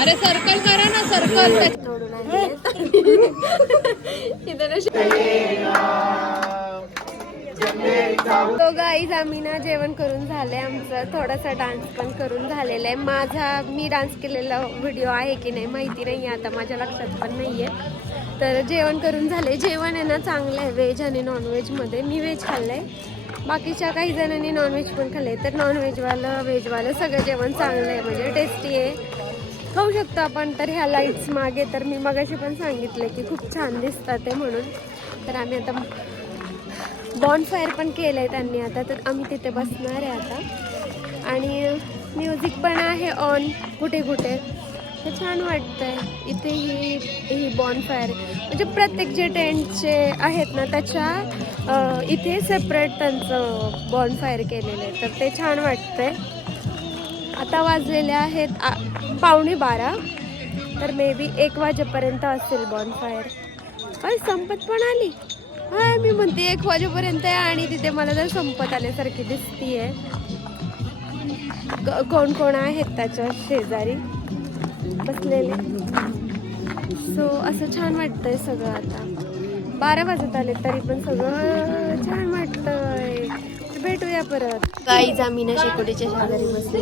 अरे सर्कल करा ना सर्कल. तो गाईज आम्ही ना जेवण करून झालंय आमचं. थोडासा डान्स पण करून झालेला आहे. माझा मी डान्स केलेला व्हिडिओ आहे की नाही माहिती नाही आता माझ्या लक्षात पण नाहीये. तर जेवण करून झाले जेवण आहे ना चांगलं आहे. व्हेज आणि नॉनव्हेजमध्ये मी व्हेज खाल्लंय. बाकीच्या काही जणांनी नॉनव्हेज पण खाल्ले. तर नॉनव्हेजवालं व्हेजवालं सगळं जेवण चांगलं आहे म्हणजे टेस्टी आहे. खाऊ शकतो आपण तर ह्या लाईट्स मागे तर मी मगाशी पण सांगितलं की खूप छान दिसतात ते म्हणून. तर आम्ही आता बॉनफायर पण केलं आहे त्यांनी आता तर आम्ही तिथे बसणार आहे आता. आणि म्युझिक पण आहे ऑन कुठे कुठे तर छान वाटतंय. इथे ही ही बॉनफायर म्हणजे प्रत्येक जे टेंटचे आहेत ना त्याच्या इथे सेपरेट त्यांचं बॉनफायर केलेलं आहे. तर ते छान वाटतंय. आता वाजलेले आहेत आ- पावणे बारा. तर मे बी एक वाजेपर्यंत असेल बॉनफायर अरे संपत पण आली? हा मी म्हणते एक वाजेपर्यंत आहे आणि तिथे मला तर संपत आल्यासारखी दिसतीये. क- कोण कोण आहेत त्याच्या शेजारी? बसलेले. सो असं छान वाटतंय सगळं आता. बारा वाजत आले तरी पण सगळं छान वाटतंय. भेटूया परत. गाईज आम्ही ना शेकोटीच्या शेजारी बसले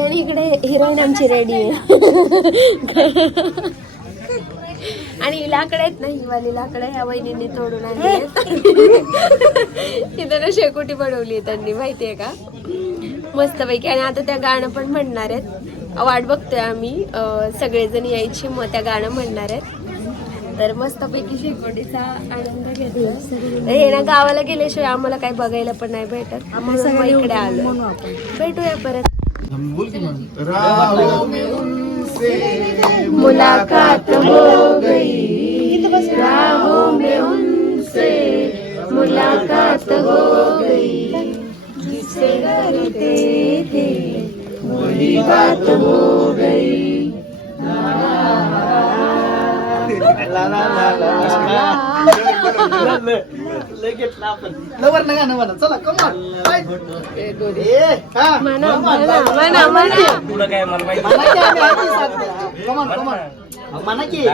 आणि इकडे हिरोईन आमची रेडी आहे. आणि लाकडं आहेत ना ही वाली लाकडं ह्या वहिनींनी तोडून आणली आहेत. इथं ना शेकोटी बनवली आहे त्यांनी माहितीये का? मस्तपैकी. आणि आता त्या गाणं पण म्हणणार आहेत. वाट बघतोय आम्ही. सगळेजण यायची मग त्या गाणं म्हणणार आहेत. तर मस्तपैकी शेकोटीचा आनंद घेतला. हे ना गावाला गेल्याशिवाय आम्हाला काही बघायला पण नाही भेटत. मग इकडे आलो भेटूया परत. मुलाकात हो गई. राहों में उनसे मुलाकात हो गई. जिससे करते थे वही बात हो गई लवर नका ना म्हणा चला कमान म्हणा म्हणा म्हणा पुढं काय मला माहिती कमान कमान म्हणा की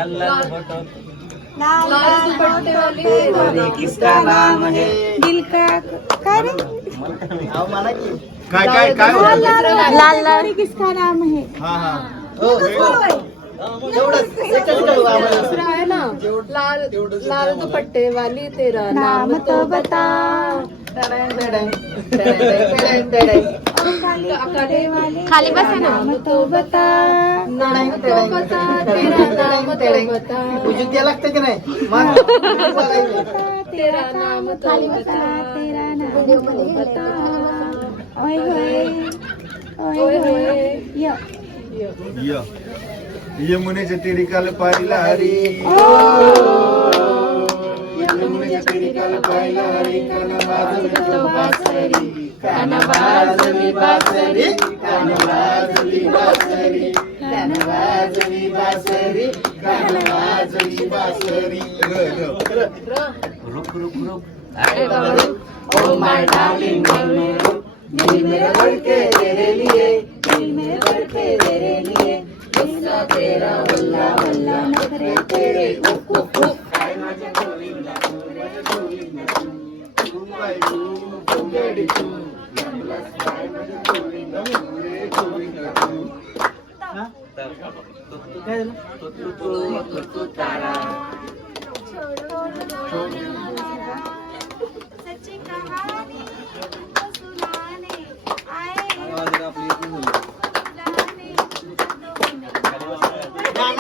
है दिल का काय काय काय काय? लाल लाल किसका नाम है हा. हा हो एवढंच एकच कळू आम्हाला है ना लाल लाल दुपट्टे वाली तेरा नाम तो बता. खाली बसा ना. नाम तो बता. लागतं की नाही? तेरा नाम तो बता. तेरा नाम तो बता. ओय होय. ओय होय. य. य. यमुनेच्या तिरी काल पाहिला हरी यमुनेच्या तिरी काल पाहिला हरी काना वाजवी बासरी. काना वाजवी बासरी. काना वाजवी बासरी. काना वाजवी बासरी. काना वाजवी बासरी. र, र, र. रुक रुक. रुक. ओ माय डार्लिंग दिल मेरा धड़के तेरे लिए दिल में धड़के तेरे लिए गुस्सा तेरा वल्ला वल्ला नखरे तेरे उफ उफ उफ तू बाई तू, तू गडी तू. काय माझ्या गोविंदा, रे गोविंदा तू. काय झालं? तू कहानी तू सुनाने आए गाणं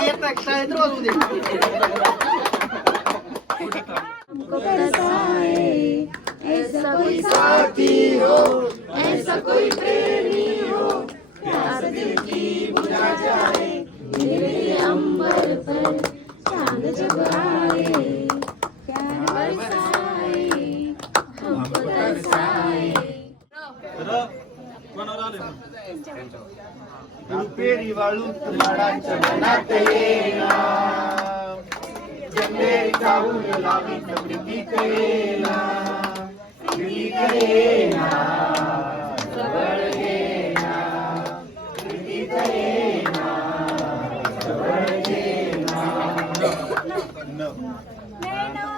येतं का? शाळेत रोज उद्या. ऐसा कोई साथी हो ऐसा कोई प्रेमी हो प्यास दिल की बुझा जाए मेरे अंबर पर चाँद जब आए वारी वाळू तुम्हाडांच्या मनात येना जमले जाऊन लावी प्रवृत्ती करेना प्रीती करेना जवळ घेना प्रीती करेना जवळ घेना नैनों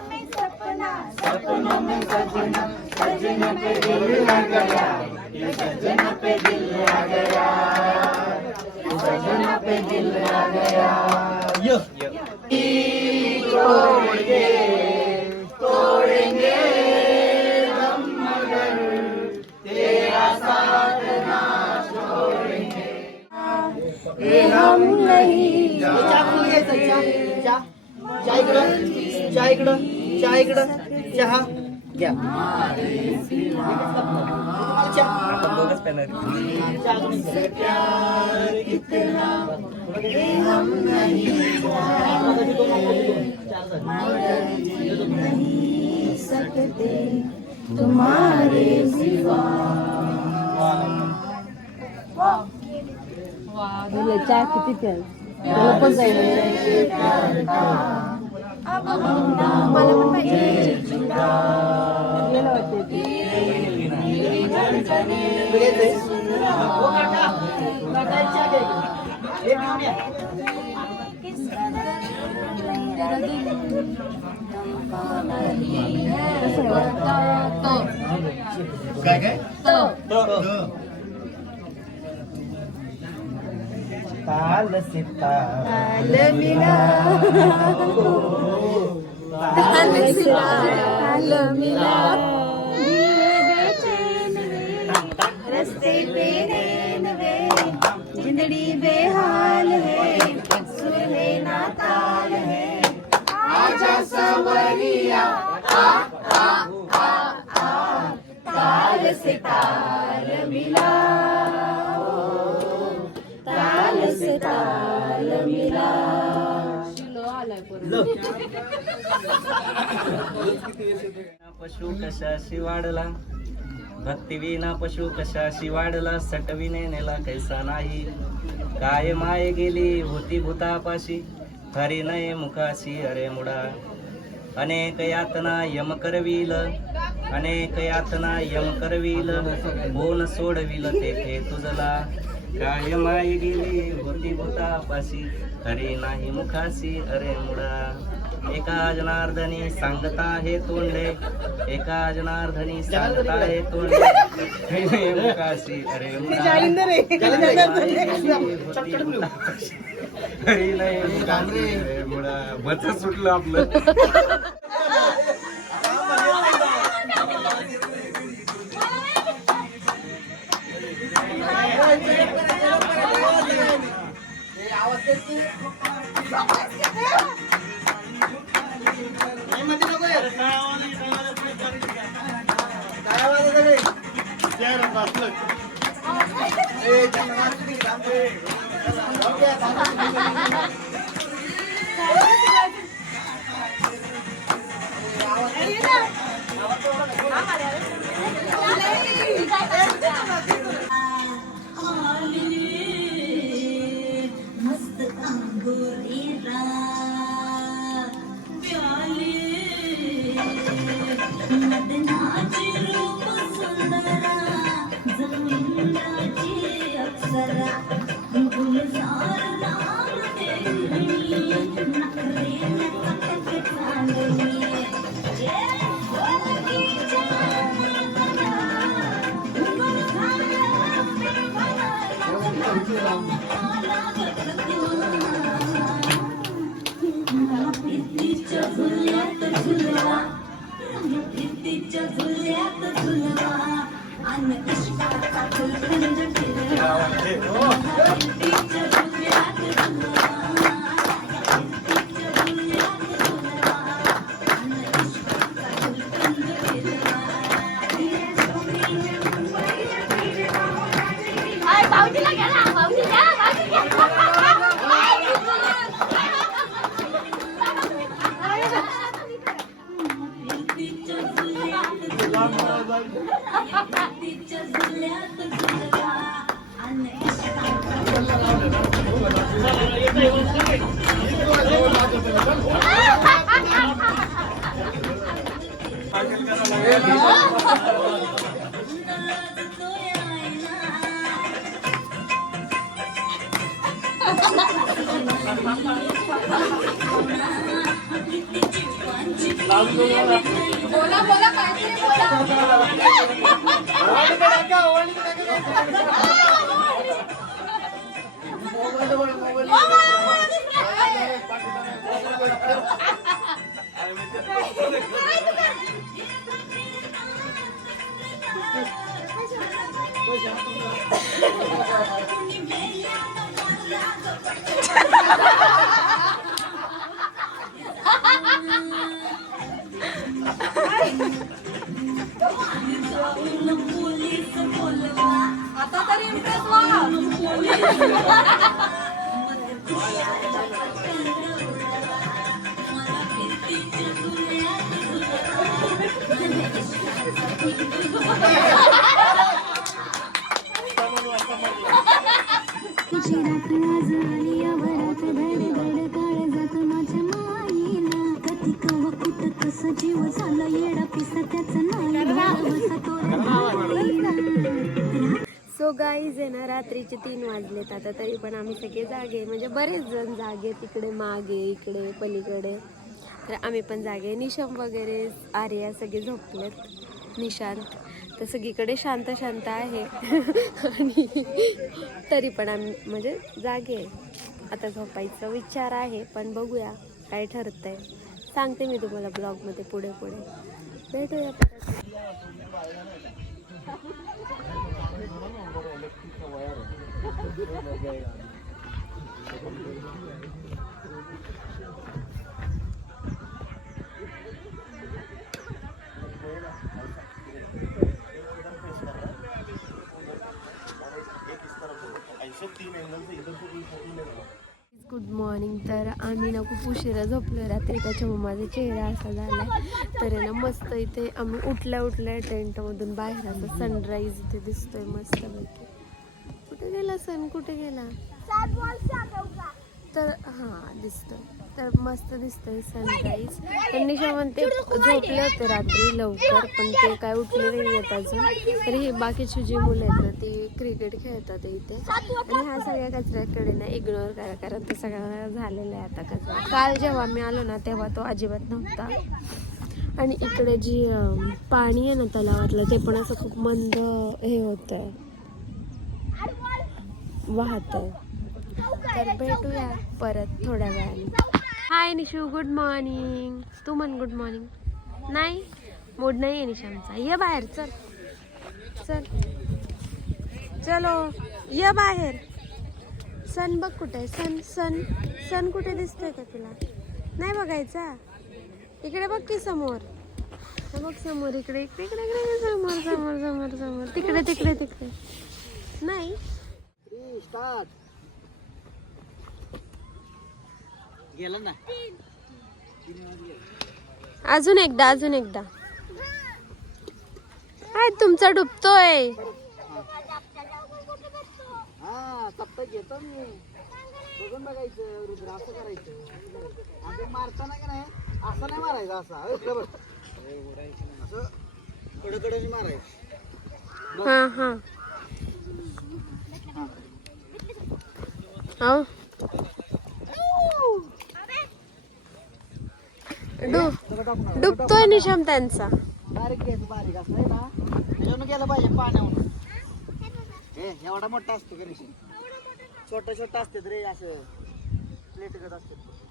सपनों में सजना सजना पे दिल आ गया। ये सजना पे दिल आ गया। सजन पे दिल आ गया यो तोड़ेंगे तोड़ेंगे हम मगर तेरा साथ ना छोड़ेंगे ये हम नहीं चहा करून घ्यायचा चहा चहा. चहा इकडं चहा इकडं चहा इकडं. चहा. घ्या आपण तुम्हारे सिवा किती प्याल पण जाईल मला पण पाहिजे घ्यायचंय? हो ताल से ताल मिला. ताल से ताल मिला. रस्ते पे नवे जिंदड़ी बेहाल है. सुर है. ना ताल है आजा सवरिया ताल से ताल पशु कशाशी वाढला भक्तिविना पशु कशाशी वाढला सटविने नेला कैसा नाही? काय माय गेली होती भूतापाशी? हरी नये मुखाशी अरे मुडा. अनेक यातना यम करविल अनेक यातना यम करविल. बोन सोडविल तेथे तुझला. काय माये गेली होती भूतापाशी? हरी नाही मुखाशी अरे मुडा. एका जनार्दनी सांगता हे तोंडे. एका जनार्दनी सांगता हे तोंडे. मुखाशी अरे मुडा. हरी नाही अरे मुडा. बच सुटलं आपलं. नाही मध्ये बोला बोला काहीतरी बोला. जीव झाला येडा पिसा त्याचं नाही बसा तोरण माईला. सो गाईज आहे ना रात्रीचे तीन वाजलेत आता तरी पण आम्ही सगळे जागे म्हणजे बरेच जण जागे तिकडे मागे इकडे पलीकडे. तर आम्ही पण जागे निशम वगैरे आर्या सगळे झोपलेत. निशांत. तर सगळीकडे शांत शांत आहे. आणि तरी पण आम्ही म्हणजे जागे आहे. आता झोपायचा विचार आहे पण बघूया काय ठरतंय. सांगते मी तुम्हाला ब्लॉगमध्ये पुढे पुढे. भेटूया. गुड मॉर्निंग तर आम्ही ना खूप उशिरा झोपलो रात्री त्याच्यामुळे माझा चेहरा असा झाला तर ना मस्त इथे आम्ही उठल्या उठल्या टेंटमधून बाहेर असं सनराईज इथे दिसतोय मस्त कुठे गेला सन कुठे गेला? तर हां दिसतोय तर मस्त दिसतंय सनराईज तर निशा म्हणते झोपले होते रात्री लवकर पण ते काय उठले नाही आहेत अजून. तर ही बाकीची जी मुलं आहेत ना ती क्रिकेट खेळतात इथे. आणि ह्या सगळ्या कचऱ्याकडे ना इग्नोर करा कारण ते सगळं झालेलं आहे आता कचरा. काल जेव्हा मी आलो ना तेव्हा तो अजिबात नव्हता. आणि इकडे जी पाणी आहे ना तलावातलं ते पण असं खूप मंद हे होतं वाहतंय तर भेटूया परत थोड्या वेळाने. हाय निशू. गुड मॉर्निंग तू म्हण गुड मॉर्निंग नाही मूड नाही आहे निशांचा. ये बाहेर चल. चल. चलो. ये बाहेर. सन बघ कुठे सन सन सन कुठे दिसतोय का तुला? नाही बघायचा? इकडे बघ की समोर. बघ समोर इकडे इकडे इकडे इकडे समोर समोर समोर समोर. तिकडे तिकडे तिकडे. नाही. स्टार्ट गेलं ना? अजून एकदा अजून एकदा. काय तुमचा डुबतोय. हा घेतो मी. बघून बघायचं रुद्र असं करायचं. मारताना का नाही असं नाही मारायचं असं. अरे. असं मारायचं. हा हा. हा डुबतोय निशम त्यांचा बारीक घ्यायचं बारीक असं नाही ना त्याच्यानं गेलं पाहिजे पाण्यावरून ए एवढा मोठा असतो का निशाम छोट छोट असते रे असं प्लेट करत असते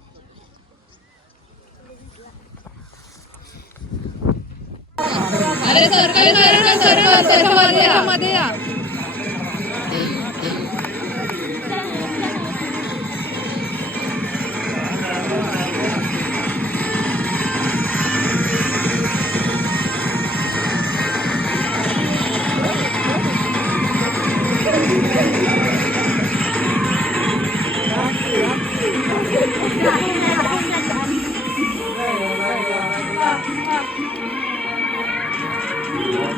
अरे सरकार सर सर सरमध्ये या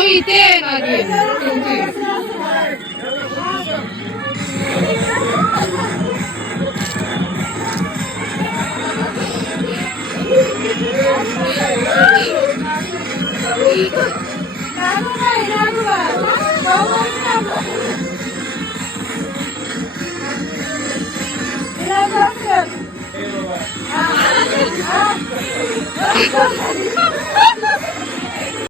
Вийти на він!